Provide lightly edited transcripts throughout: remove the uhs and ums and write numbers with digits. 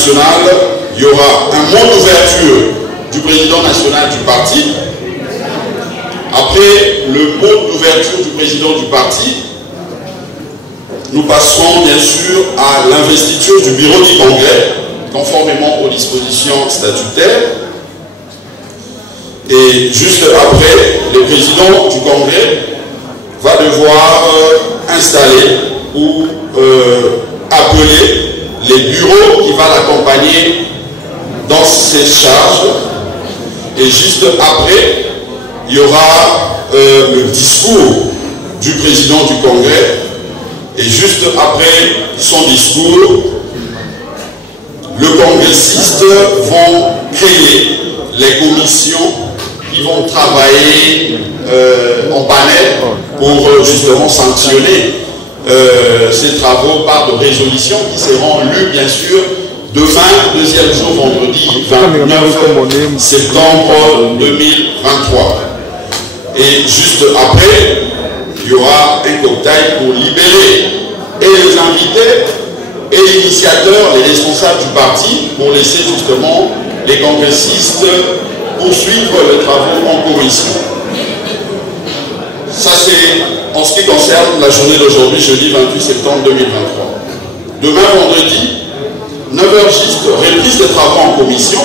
national, il y aura un mot d'ouverture du président national du parti. Après le mot d'ouverture du président du parti, nous passerons bien sûr à l'investiture du bureau du Congrès, conformément aux dispositions statutaires. Et juste après, le président du Congrès va devoir installer ou appeler les bureaux qui vont l'accompagner dans ses charges. Et juste après, il y aura le discours du président du Congrès. Et juste après son discours, les congressistes vont créer les commissions qui vont travailler en panel pour justement sanctionner ces travaux par de résolutions qui seront lues bien sûr demain, deuxième jour, vendredi 29 septembre 2023. Et juste après, il y aura un cocktail pour libérer et les invités et les initiateurs, les responsables du parti, pour laisser justement les congressistes poursuivre les travaux en commission. Ça c'est en ce qui concerne la journée d'aujourd'hui, jeudi 28 septembre 2023. Demain vendredi, 9h juste, reprise des travaux en commission.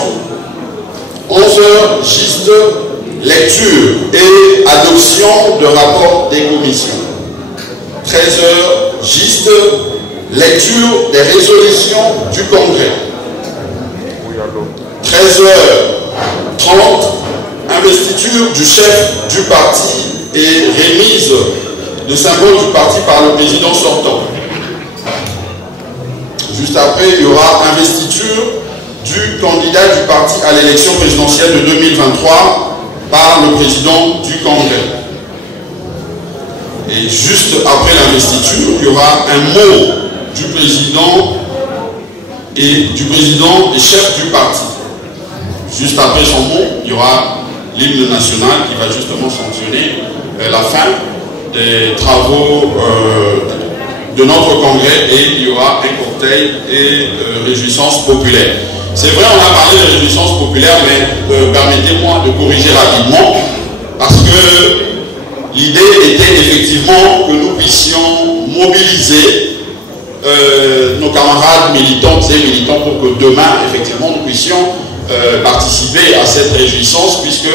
11h juste, lecture et adoption de rapport des commissions. 13h juste, lecture des résolutions du Congrès. 13h30, investiture du chef du parti et remise de symboles du parti par le président sortant. Juste après, il y aura investiture du candidat du parti à l'élection présidentielle de 2023 par le président du Congrès. Et juste après l'investiture, il y aura un mot du président et chef du parti. Juste après son mot, il y aura l'hymne national qui va justement sanctionner la fin des travaux de notre congrès, et il y aura un cocktail et réjouissance populaire. C'est vrai, on a parlé de réjouissance populaire, mais permettez-moi de corriger rapidement, parce que l'idée était effectivement que nous puissions mobiliser nos camarades militantes et militants pour que demain, effectivement, nous puissions participer à cette réjouissance, puisque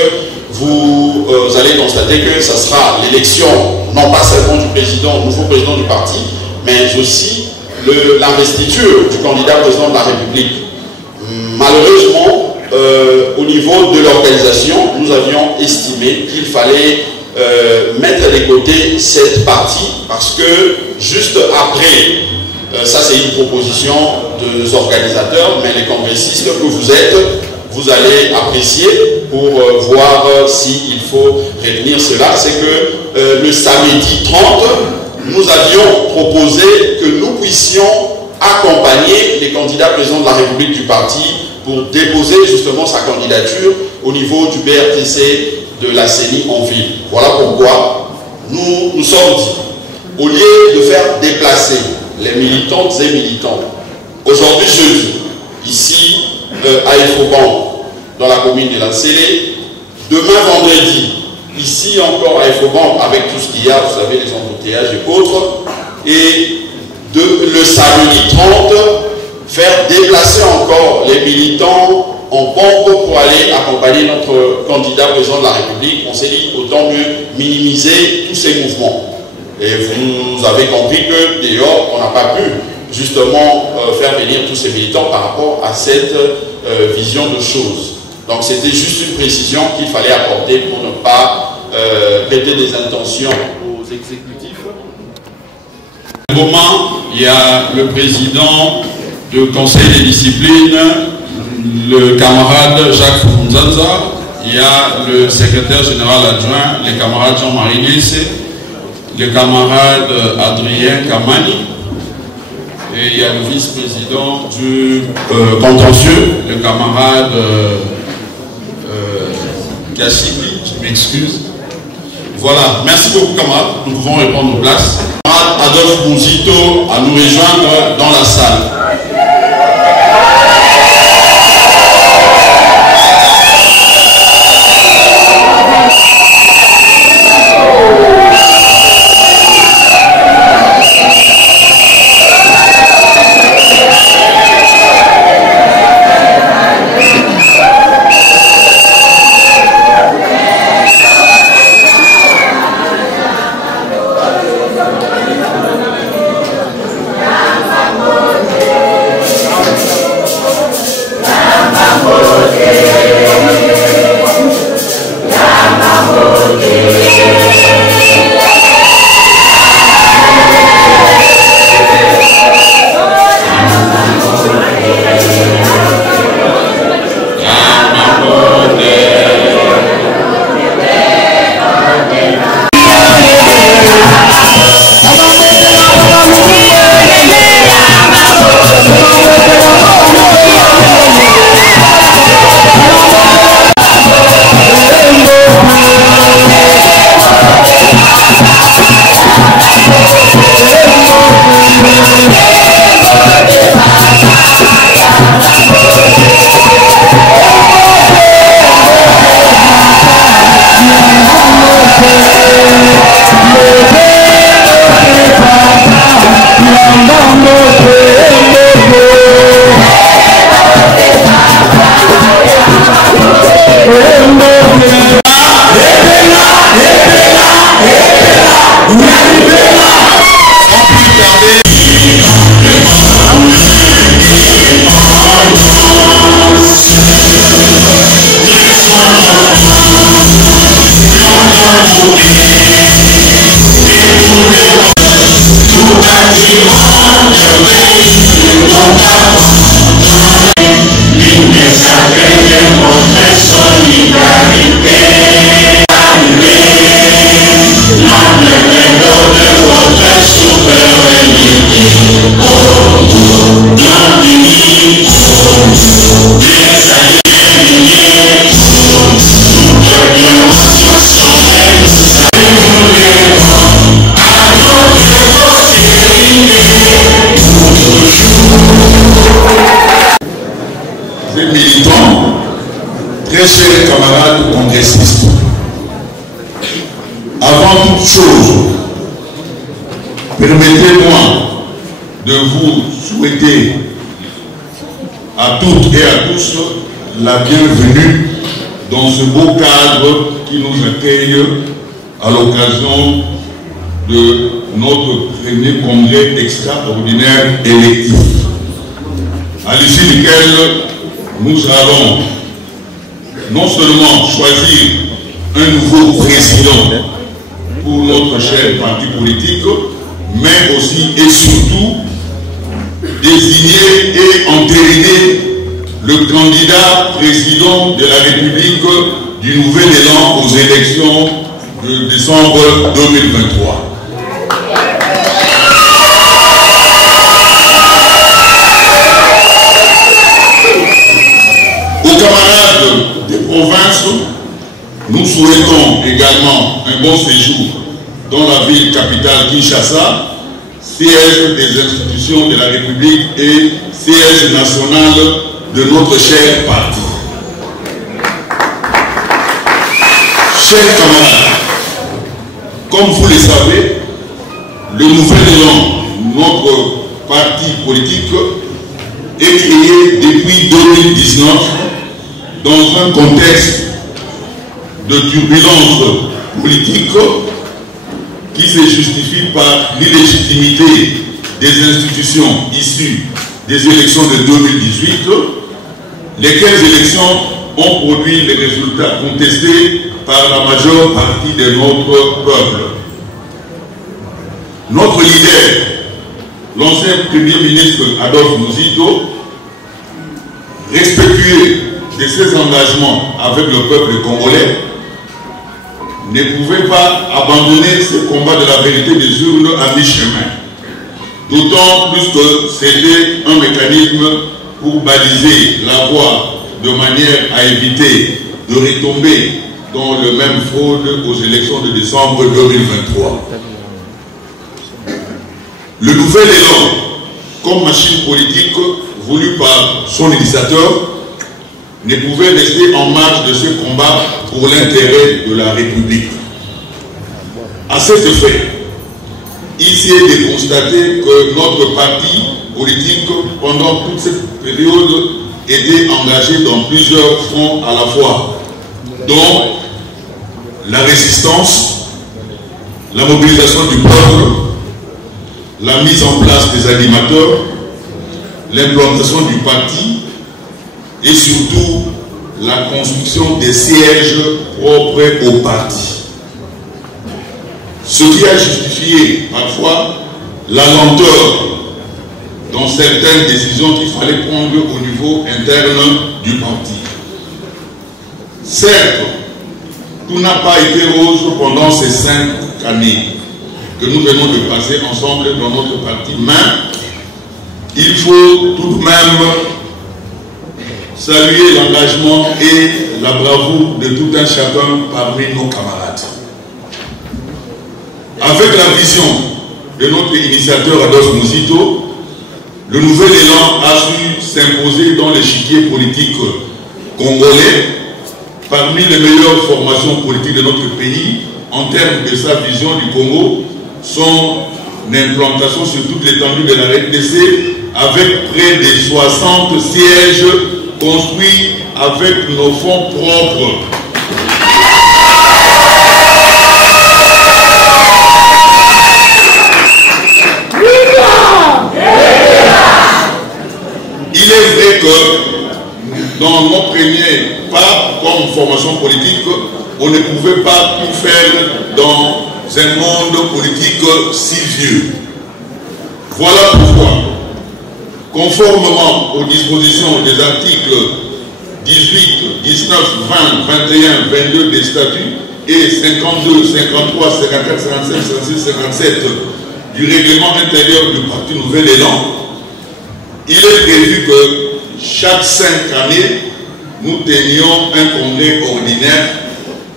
vous allez constater que ce sera l'élection, non pas seulement du président, nouveau président du parti, mais aussi l'investiture du candidat président de la République. Malheureusement, au niveau de l'organisation, nous avions estimé qu'il fallait mettre de côté cette partie, parce que juste après, ça c'est une proposition des organisateurs, mais les congressistes que vous êtes, vous allez apprécier pour voir s'il faut retenir cela. C'est que le samedi 30, nous avions proposé que nous puissions accompagner les candidats présidents de la République du parti pour déposer justement sa candidature au niveau du BRTC de la CENI en ville. Voilà pourquoi nous sommes dit, au lieu de faire déplacer les militantes et militants, aujourd'hui jeudi, ici à Infobank, dans la commune de la Célé, demain vendredi, ici encore à Infobank, avec tout ce qu'il y a, vous savez, les embouteillages et autres, et le samedi 30, faire déplacer encore les militants en pompe pour aller accompagner notre candidat président de la République. On s'est dit autant mieux minimiser tous ces mouvements. Et vous avez compris que dehors, on n'a pas pu justement faire venir tous ces militants par rapport à cette vision de choses. Donc c'était juste une précision qu'il fallait apporter pour ne pas prêter des intentions aux exécutifs. Au moment, il y a le président du conseil des disciplines, le camarade Jacques Funzanza, il y a le secrétaire général adjoint, le camarade Jean-Marie Nilse, le camarade Adrien Kamani, et il y a le vice-président du contentieux, le camarade Kachiki, je m'excuse. Voilà, merci beaucoup camarades, nous pouvons répondre aux places. Camarade Adolphe Mouzito à nous rejoindre dans la salle. Militants, très chers camarades congressistes, avant toute chose, permettez-moi de vous souhaiter à toutes et à tous la bienvenue dans ce beau cadre qui nous accueille à l'occasion de notre premier congrès extraordinaire électif, à l'issue duquel nous allons non seulement choisir un nouveau président pour notre cher parti politique, mais aussi et surtout désigner et entériner le candidat président de la République du Nouvel Élan aux élections de décembre 2023. Aux camarades des provinces, nous souhaitons également un bon séjour dans la ville capitale Kinshasa, siège des institutions de la République et siège national de notre cher parti. Chers camarades, comme vous le savez, le Nouvel Élan, notre parti politique, est créé depuis 2019 dans un contexte de turbulence politique qui se justifie par l'illégitimité des institutions issues des élections de 2018, lesquelles élections ont produit les résultats contestés par la majeure partie de notre peuple. Notre leader, l'ancien Premier ministre Adolphe Muzito, respectueux de ses engagements avec le peuple congolais, ne pouvait pas abandonner ce combat de la vérité des urnes à mi-chemin. D'autant plus que c'était un mécanisme pour baliser la voie de manière à éviter de retomber dans le même fraude aux élections de décembre 2023. Le Nouvel Élan, comme machine politique voulue par son initiateur, ne pouvait rester en marge de ce combat pour l'intérêt de la République. À cet effet, il est de constater que notre parti politique, pendant toute cette période, était engagé dans plusieurs fronts à la fois, dont la résistance, la mobilisation du peuple, la mise en place des animateurs, l'implantation du parti et surtout la construction des sièges propres au parti. Ce qui a justifié parfois la lenteur dans certaines décisions qu'il fallait prendre au niveau interne du parti. Certes, tout n'a pas été rose pendant ces 5 années que nous venons de passer ensemble dans notre parti, mais il faut tout de même saluer l'engagement et la bravoure de tout un chacun parmi nos camarades. Avec la vision de notre initiateur Adolphe Muzito, le Nouvel Élan a su s'imposer dans l'échiquier politique congolais parmi les meilleures formations politiques de notre pays en termes de sa vision du Congo, son implantation sur toute l'étendue de la RDC avec près de 60 sièges construits avec nos fonds propres. Il est vrai que dans nos premiers pas comme formation politique, on ne pouvait pas tout faire dans un monde politique si vieux. Voilà pourquoi conformément aux dispositions des articles 18, 19, 20, 21, 22 des statuts et 52, 53, 54, 55, 56, 57 du règlement intérieur du Parti Nouvel Élan, il est prévu que chaque 5 années, nous tenions un congrès ordinaire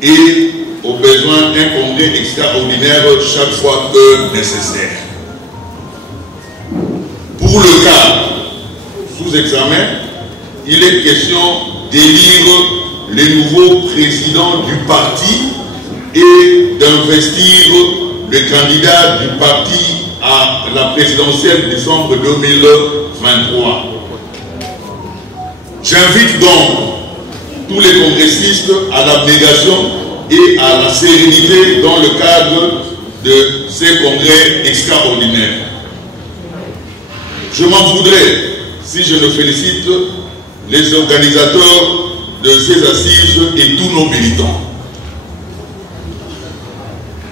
et au besoin un congrès extraordinaire chaque fois que nécessaire. Pour le cas sous examen, il est question d'élire les nouveaux présidents du parti et d'investir le candidat du parti à la présidentielle décembre 2023. J'invite donc tous les congressistes à l'abnégation et à la sérénité dans le cadre de ces congrès extraordinaires. Je m'en voudrais si je ne félicite les organisateurs de ces assises et tous nos militants.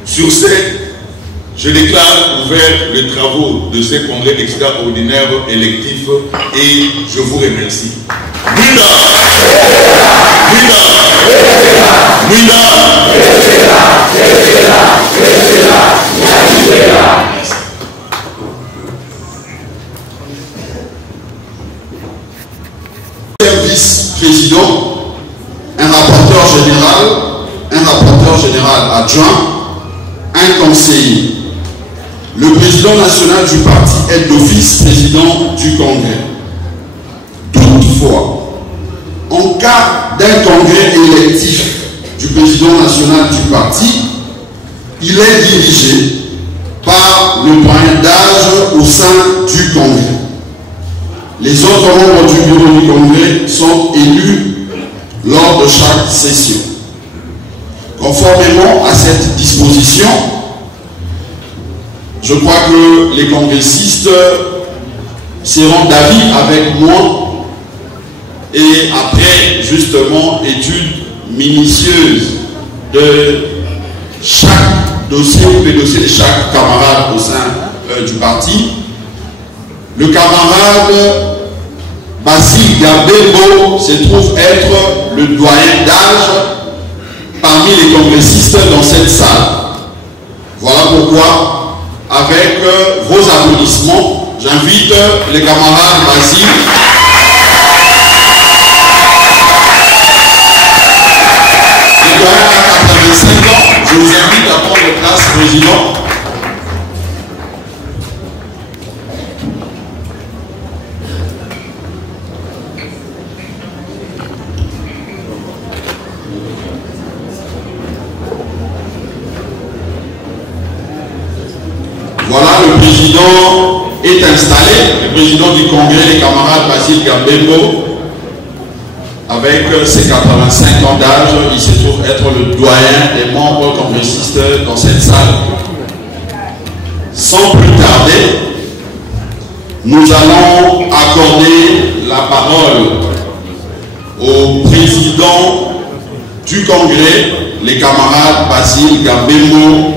Sur ce, je déclare ouvert les travaux de ces congrès extraordinaires électifs et je vous remercie. Mwinda! Un vice-président, un rapporteur général adjoint, un conseiller. Le président national du parti est d'office président du congrès. Toutefois, en cas d'un congrès électif du président national du parti, il est dirigé par le doyen d'âge au sein du congrès. Les autres membres du bureau du congrès sont élus lors de chaque session. Conformément à cette disposition, je crois que les congressistes seront d'avis avec moi et après justement étude minutieuse de chaque dossier ou des dossiers de chaque camarade au sein du parti, le camarade Basile Gabembo se trouve être le doyen d'âge parmi les congressistes dans cette salle. Voilà pourquoi, avec vos applaudissements, j'invite les camarades Basile à 85 ans, je vous invite à prendre place, président. Voilà, le président est installé, le président du congrès, les camarades Basile Gabembo. Avec ses 85 ans d'âge, il se trouve être le doyen des membres congressistes dans cette salle. Sans plus tarder, nous allons accorder la parole au président du congrès, les camarades Basile Gabembo,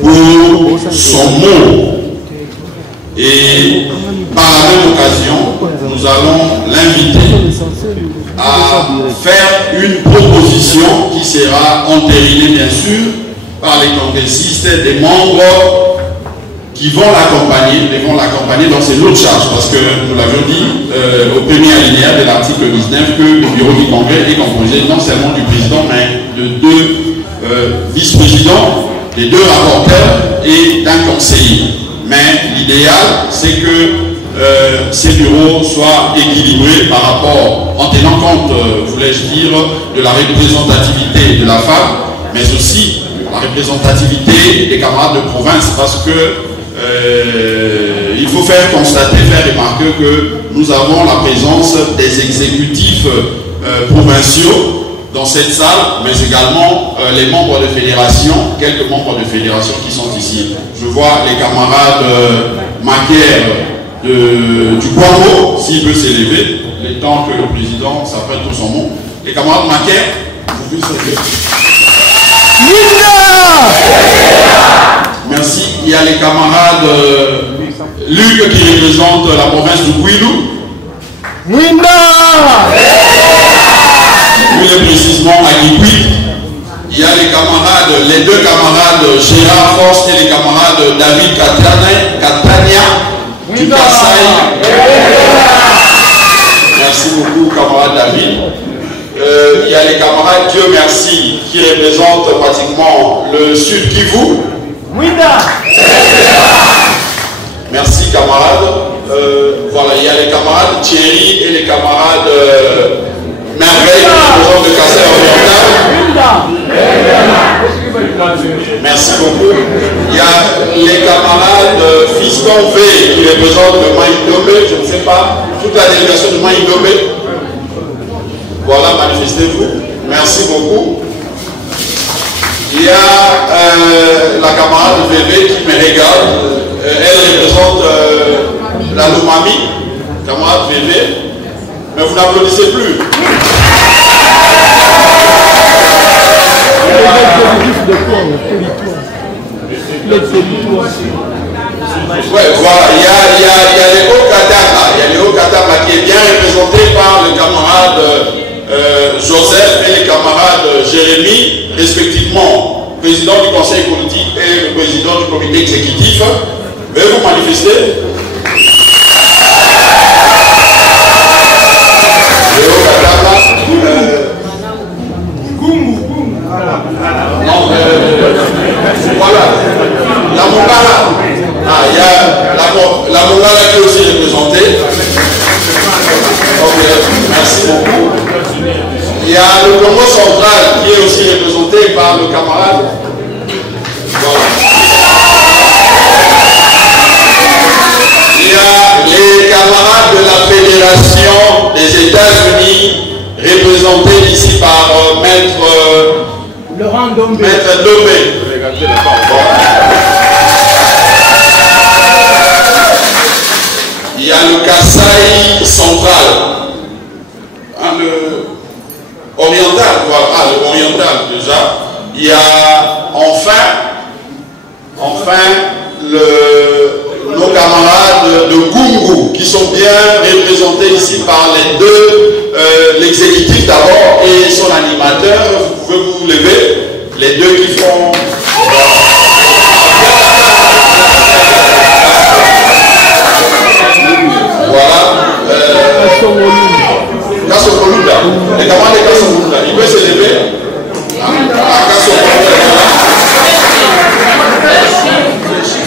pour son mot. Et par la même occasion, nous allons l'inviter à faire une proposition qui sera entérinée bien sûr par les congressistes, des membres qui vont l'accompagner dans ses autres charges, parce que nous l'avions dit au premier alinéa de l'article 19 que le bureau du congrès est composé non seulement du président mais de deux vice-présidents, des deux rapporteurs et d'un conseiller. Mais l'idéal c'est que ces bureaux soient équilibrés par rapport, en tenant compte, voulais-je dire, de la représentativité de la femme, mais aussi la représentativité des camarades de province, parce que il faut faire constater, faire remarquer que nous avons la présence des exécutifs provinciaux dans cette salle, mais également les membres de fédération, quelques membres de fédération qui sont ici. Je vois les camarades Macaire du Guamo, s'il veut s'élever, le temps que le président s'appelle tout son nom. Les camarades Macaire, vous pouvez s'élever. Merci. Il y a les camarades Luc qui représente la province de Gouilou. Mwinda. Plus précisément à Guigui. Il y a les camarades, les deux camarades Gérard Force et les camarades David Catania du Kassai. Merci beaucoup camarade David. Il y a les camarades Dieu merci qui représentent pratiquement le Sud Kivu. Merci camarades. Voilà, il y a les camarades Thierry et les camarades Merveille qui représentent le Kassai oriental. Merci beaucoup. Il y a les camarades Fiston V qui représentent le Maïdomé, je ne sais pas, toute la délégation du Maïdomé. Voilà, manifestez-vous. Merci beaucoup. Il y a la camarade VV qui me regarde. Elle représente la Lomami, camarade VV. Mais vous n'applaudissez plus. Ouais, voilà, il y a les Hauts-Katanga. Il y a les Hauts-Katanga qui est bien représenté par le camarade Joseph et les camarades Jérémy, respectivement président du conseil politique et le président du comité exécutif. Veuillez vous manifester. Les Hauts-Katanga. Non, voilà. La Mongala. Ah, il y a la Mongala qui est aussi représentée. Ok, merci beaucoup. Il y a le Congo central qui est aussi représenté par le camarade. Voilà. Il y a les camarades de la Fédération des États-Unis représentés ici par Laurent Dombe. Maître Dombe. Il y a le Kassai central. Le oriental, voilà, le oriental déjà. Il y a enfin nos camarades de Gungu qui sont bien représentés ici par les deux, l'exécutif d'abord et son animateur. Vous pouvez vous lever, les deux qui font. Voilà. Kassokolunda, les camarades de Kassokolunda, il peut se lever.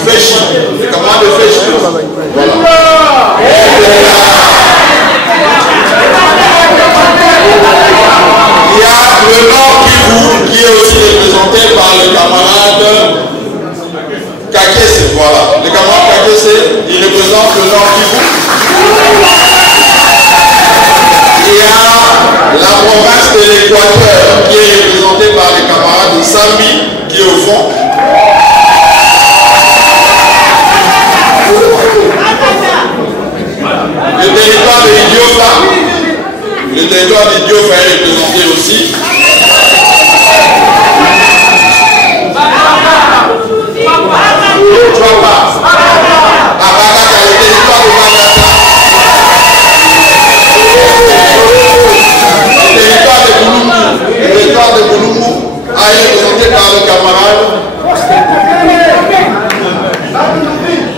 Féchi, les camarades de Féchi. Voilà. Il y a le Nord Kivu qui est aussi représenté par le camarade Kakese. Voilà. Le camarade Kakese, il représente le Nord Kivu. Il y a la province de l'Équateur qui est représentée par les camarades de Sambi qui est au fond. Le territoire de l'Idiofa est représenté aussi. Le territoire de Boulumbu est représenté par le camarade.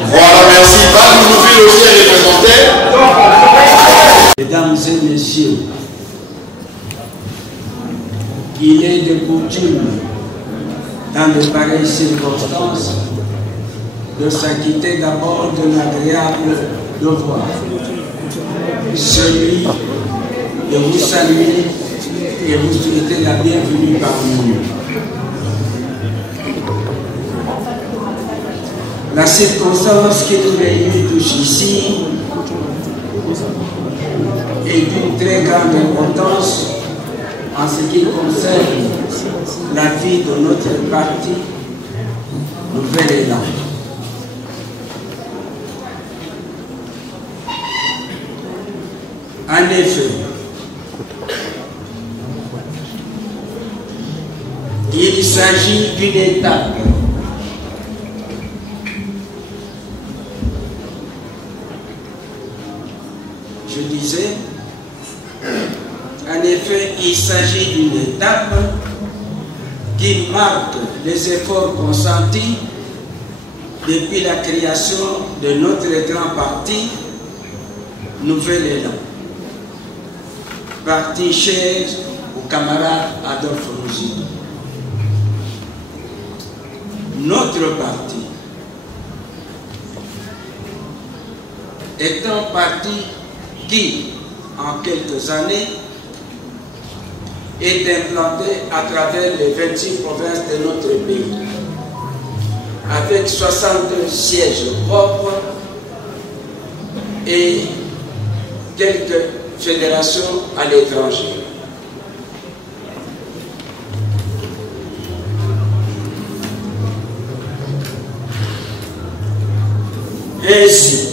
Voilà, merci. Val-Louvouville aussi est représenté. Mesdames et messieurs, il est de coutume, dans de pareilles circonstances, de s'acquitter d'abord de l'agréable devoir, celui de vous saluer et vous souhaiter la bienvenue parmi nous. La circonstance qui nous réunit tous ici est d'une très grande importance en ce qui concerne la vie de notre parti Nouvel Élan. En effet, il s'agit d'une étape je disais, en effet, il s'agit d'une étape qui marque les efforts consentis depuis la création de notre grand parti, Nouvel Élan. Parti cher au camarade Adolphe Rousseau. Notre parti est un parti qui, en quelques années, est implanté à travers les 26 provinces de notre pays, avec 62 sièges propres et quelques fédérations à l'étranger. Ainsi,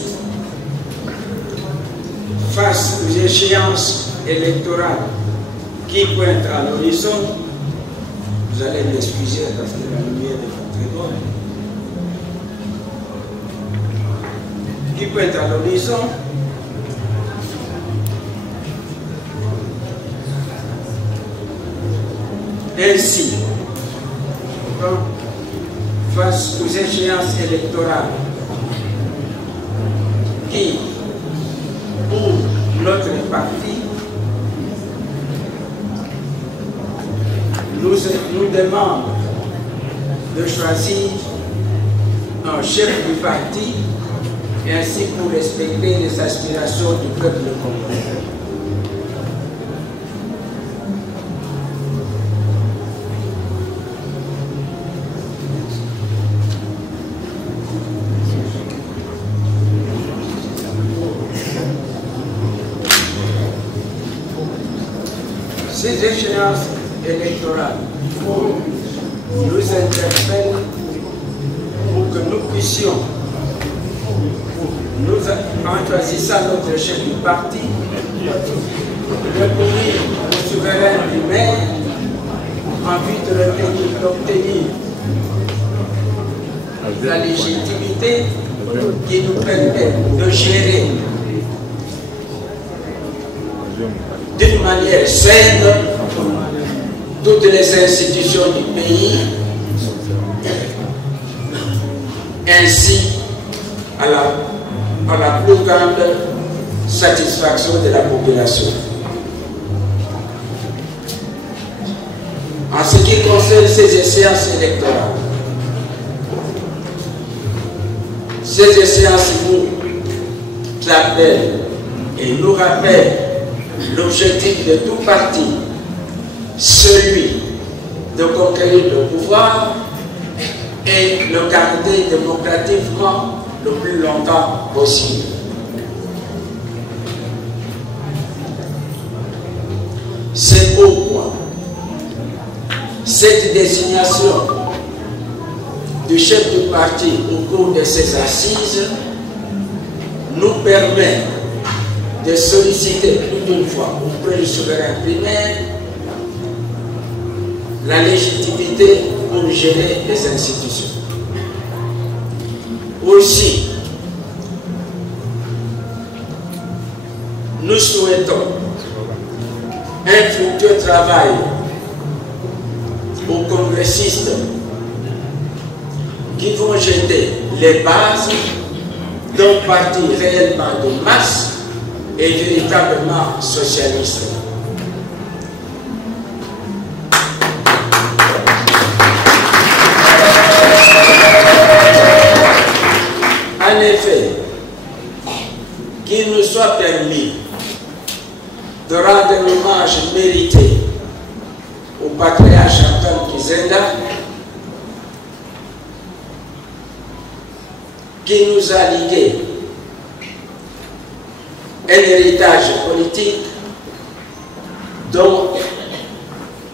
face aux échéances électorales qui pointent à l'horizon, vous allez m'excuser parce que la lumière n'est pas très bonne, qui pointent à l'horizon, ainsi, face aux échéances électorales qui, pour notre parti, nous demande de choisir un chef du parti et ainsi pour respecter les aspirations du peuple congolais. Ces échéances électorales nous interpellent pour que nous puissions, en choisissant notre chef du parti, recourir au souverain primaire en vue d'obtenir la légitimité qui nous permet de gérer d'une manière saine toutes les institutions du pays, ainsi à la plus grande satisfaction de la population. En ce qui concerne ces échéances électorales, ces échéances nous appellent et nous rappellent l'objectif de tout parti, celui de conquérir le pouvoir et le garder démocratiquement le plus longtemps possible. C'est pourquoi cette désignation du chef du parti au cours de ces assises nous permet de solliciter plus d'une fois auprès du souverain primaire la légitimité pour gérer les institutions. Aussi, nous souhaitons un fructueux travail aux congressistes qui vont jeter les bases d'un parti réellement de masse et véritablement socialiste. En effet, qu'il nous soit permis de rendre l'hommage mérité au patriarche Antoine Kizenda, qui nous a ligué un héritage politique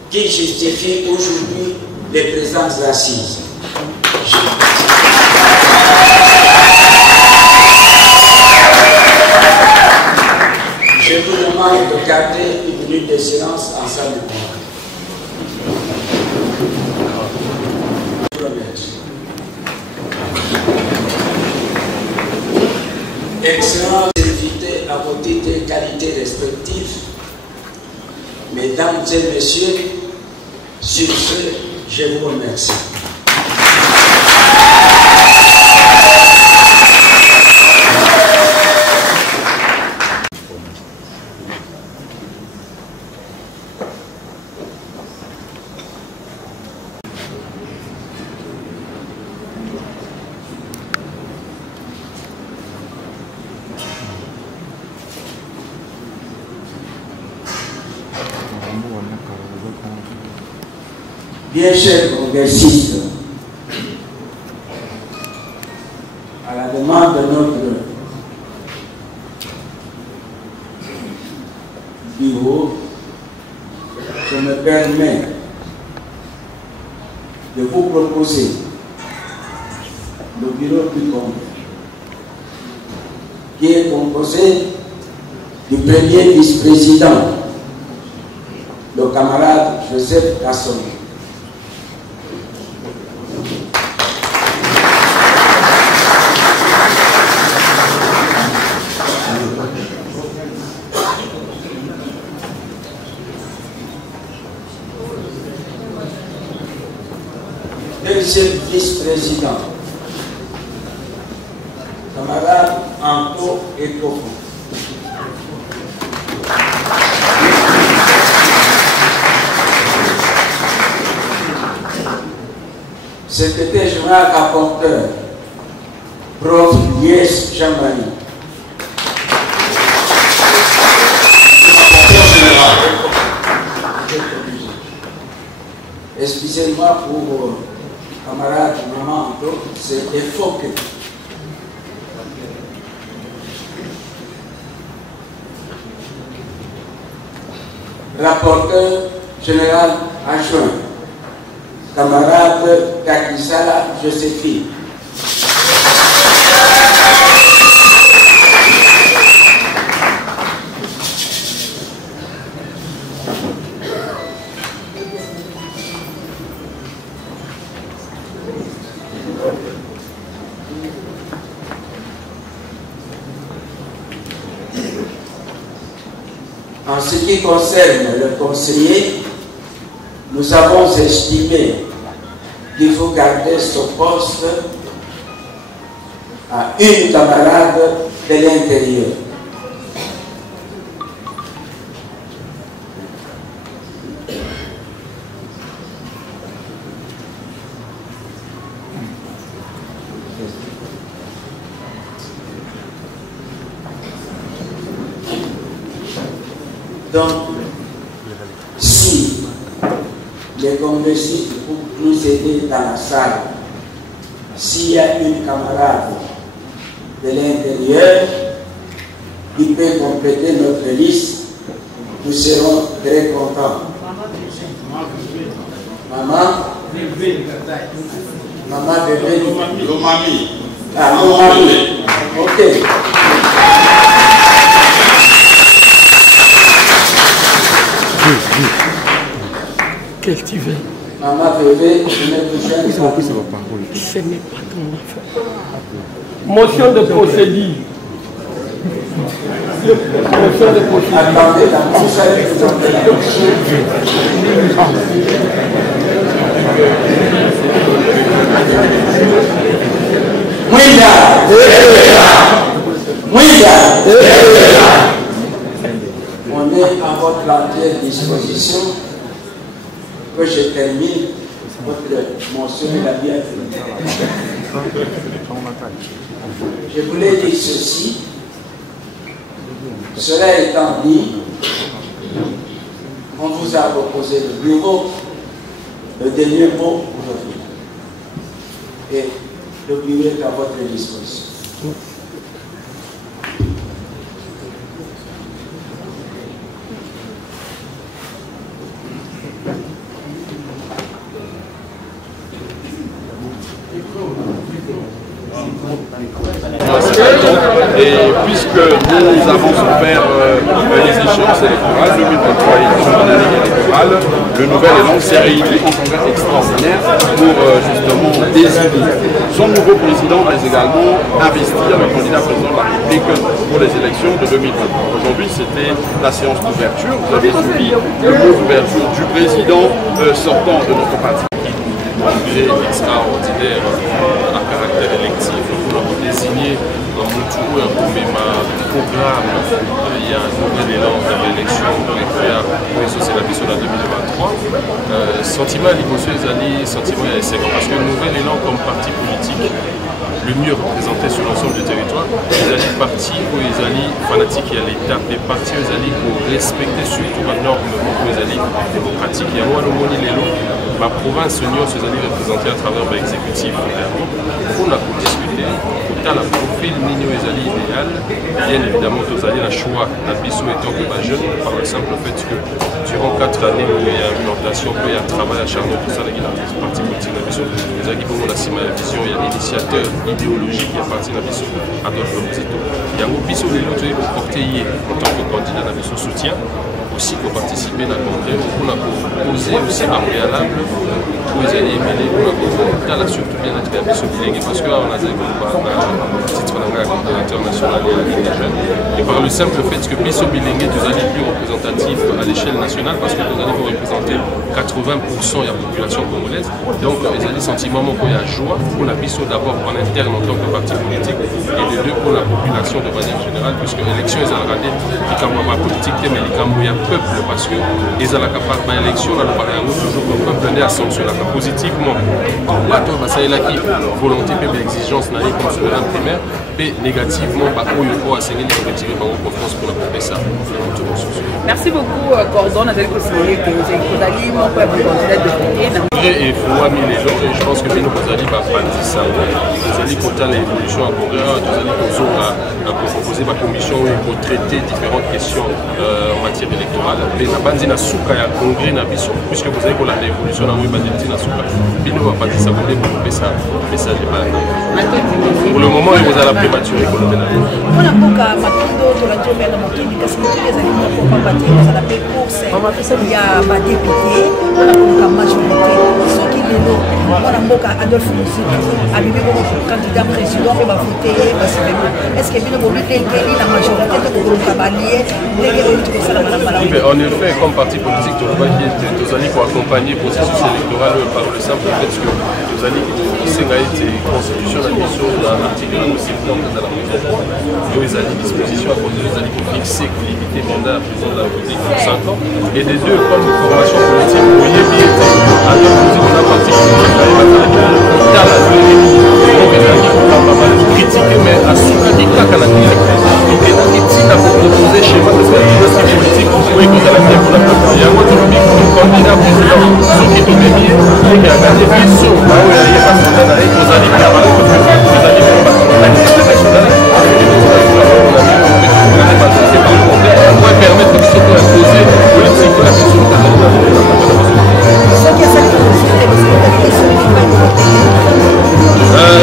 qui justifie aujourd'hui les présentes assises. Je vous demande de garder une minute de silence ensemble. Excellences invités à vos titres et qualités respectifs, Mesdames et Messieurs, sur ce, je vous remercie. Bien chers congressistes, à la demande de notre bureau, je me permets de vous proposer le bureau du Congrès, qui est composé du premier vice-président, le camarade Joseph Kasson. Deuxième vice-président, camarade Anto Ekofo. Secrétaire général rapporteur, prof. Yes Chamani. Rapporteur général. Excusez-moi pour camarade maman Anto, c'est effoqué. Rapporteur général adjoint, camarade Kakisala Joséphine. En ce qui concerne le conseiller, nous avons estimé qu'il faut garder son poste à une camarade de l'intérieur. Donc, si les congressistes pour nous aider dans la salle, s'il y a une camarade de l'intérieur qui peut compléter notre liste, nous serons très contents. Maman bébé. Maman bébé. Lomami. Ah, Lomami. Ok. Quel tu veux? Maman bébé, je n'ai plus jamais. Ce n'est pas ton affaire. Motion de procédure. Motion de procédure. Attendez, vous allez vous entrer là. On est à votre entière disposition que je termine votre mention et la bienvenue. Je voulais dire ceci. Cela étant dit, on vous a proposé le bureau, le dernier mot aujourd'hui. Et le bureau est à votre disposition. Et puisque nous avons souffert les échéances électorales, 2023 élection électorale, le Nouvel Élan s'est réuni en congrès extraordinaire pour justement désigner son nouveau président, mais également investir le candidat président de la République pour les élections de 2023. Aujourd'hui, c'était la séance d'ouverture. Vous avez suivi le mot d'ouverture du président sortant de notre parti. Congrès extraordinaire à caractère électif pour désigner un Moutourou un programme. Il y a un nouvel élan de l'élection pour c'est la mission de 2023. Sentiment à l'Ibosso Ezali, sentiment à l'ESEC, parce que le nouvel élan comme parti politique le mieux représenté sur l'ensemble du territoire, les alliés partis ou les alliés fanatiques et à l'État, les partis aux alliés pour respecter surtout la norme pour les alliés démocratiques. Il y a moi le moni l'élo, ma province union ces alliés représentés à travers l'exécutif on a discuté, on a le profil mignon les alliés idéal, bien évidemment tous alliés la choix, la bissou étant que ma jeune, par le simple fait que durant 4 années où il y a une orientation, il y a un travail acharné pour ça, les partis politiques de la bissou, les alliés pour la vision, il y a l'initiateur idéologique qui appartient à Bissau, Adolphe Mzito. Il y a un Bissau de l'autre pour porter en tant que candidat à Bissau soutien, aussi pour participer à la congrès, pour poser aussi un préalable pour les alliés mêlés, pour la surtout bien être à Bissau bilingue, parce que là on a des titres à l'international et à la Ligue des jeunes. Et par le simple fait que Bissau bilingue est des alliés plus représentatifs à l'échelle nationale, parce que les alliés vont représenter 80% de la population congolaise, donc les alliés sentiments qu'il y a joie pour la Bissau d'abord en interne en tant que parti politique et de deux pour la population de manière générale, puisque l'élection est à la radée, les campagnes politiques, mais les campagnes peuple, parce que les à la campagne l'élection, là, le parlement toujours le peuple est à sanctionner positivement. Bateau, ça est là qui volonté, mais exigence n'a comme souverain primaire, mais négativement, par où il faut assigner les retirer par confiance pour la ça. Merci beaucoup, Gordon. Avec vous, que vous avez mon peuple candidat de et Fouami les gens, et je pense que nous allons pas partir ça. Nous allons compter l'évolution en congrès, nous allons proposer ma commission pour traiter différentes questions en matière électorale. Mais la bande na souka ya congrès na biso, puisque vous avez pour la révolution na bande na souka. Bino va partir ça pour développer ça, message de base. Pour le moment, vous avez la prématurée pour le ménage. On a beaucoup matondo to la jombe na motini kasi motini za linda pour pas bâtir ça la paix course. Il y a ba député, on a beaucoup majorité. Ceux qui les lots, on a beaucoup Adolphe Mzito, Abibé comme candidat président, mais va voter parce que est-ce que bino bobi tengeli la majorité de ko kabalier en effet, comme parti politique, nous allons accompagner le processus électoral par le simple fait que nous allons été constitution de la mission de l'article 70 de la présidence. Nous allons disposition à côté, nous allons fixer que limiter le mandat à la présidence de la République pour 5 ans. Et des deux, comme formation politique, vous voyez bien, alors nous avons un parti politique, dans la donc il y a pas mal de critiquer, mais à ce cas, il y a un donc il y a un pour proposer chez moi de faire une politique pour que vous allez bien pour la peuple. Il y a un autre candidat président, ceux qui sont bénis, et qui a gagné bien sûr, là où il n'y a pas de candidat, vous allez faire mal, vous allez faire national, on va permettre de se imposer politique la question de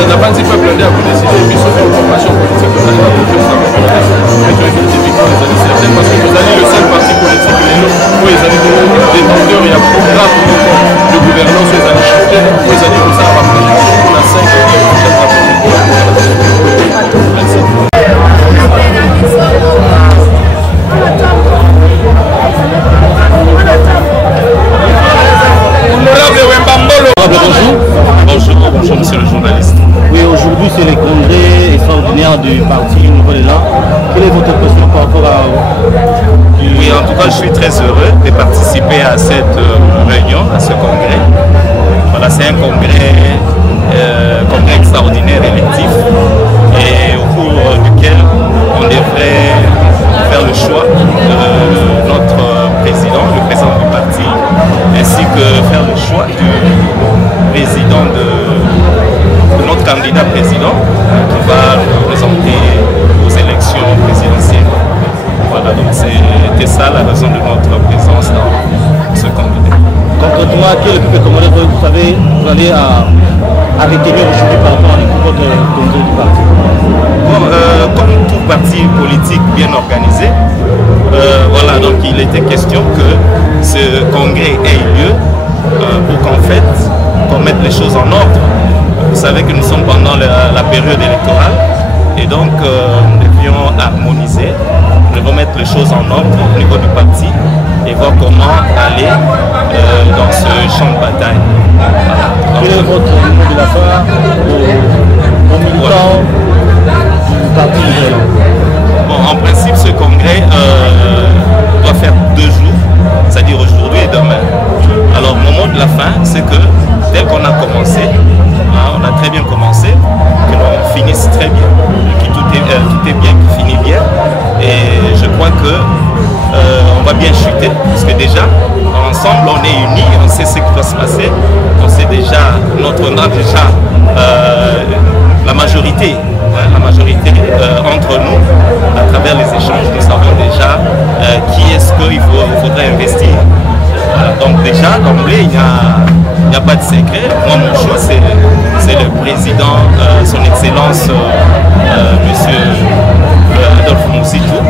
la bande du peuple indien pour décider, mais sauf une formation politique, vous allez pas vous faire ça, mais tu es typiquement les années certaines, parce que vous allez le seul parti politique, où les années détenteurs, il y a un programme de gouvernance, où les années chanter, où les années comme ça, par projection, on a 5 ans, merci. Bonjour monsieur le journaliste. Oui, aujourd'hui c'est le congrès extraordinaire du parti Nouvel Élan. Quelle est votre impression par rapport à... Oui, en tout cas je suis très heureux de participer à cette réunion, à ce congrès. Voilà, c'est un congrès extraordinaire électif et au cours duquel on devrait faire le choix de notre président, le président du parti, ainsi que faire le choix du président de notre candidat président qui va nous présenter aux élections présidentielles. Voilà, donc c'était ça la raison de notre présence dans ce congrès. Concrètement, quel est le commandant, vous savez, vous allez à retenir aujourd'hui par rapport à votre congrès du parti? Bon, comme tout parti politique bien organisé. Voilà, donc il était question que ce congrès ait lieu pour qu'en fait, qu'on mette les choses en ordre. Vous savez que nous sommes pendant la période électorale et donc nous devions harmoniser, nous devons mettre les choses en ordre au niveau du parti et voir comment aller dans ce champ de bataille. Quel est votre niveau de l'affaire aux militants du parti? Bon, en principe, ce congrès doit faire 2 jours, c'est-à-dire aujourd'hui et demain. Alors, au moment de la fin, c'est que dès qu'on a commencé, on a très bien commencé, que l'on finisse très bien, que tout est bien, qui finit bien. Et je crois que on va bien chuter, parce que déjà, ensemble, on est unis, on sait ce qui doit se passer, on sait déjà, on a déjà la majorité entre nous, à travers les échanges, nous savons déjà qui est-ce qu'il faudrait investir. Voilà, donc déjà, d'emblée, il n'y a pas de secret. Moi, mon choix, c'est le président, son Excellence, Monsieur Adolphe Moussitou,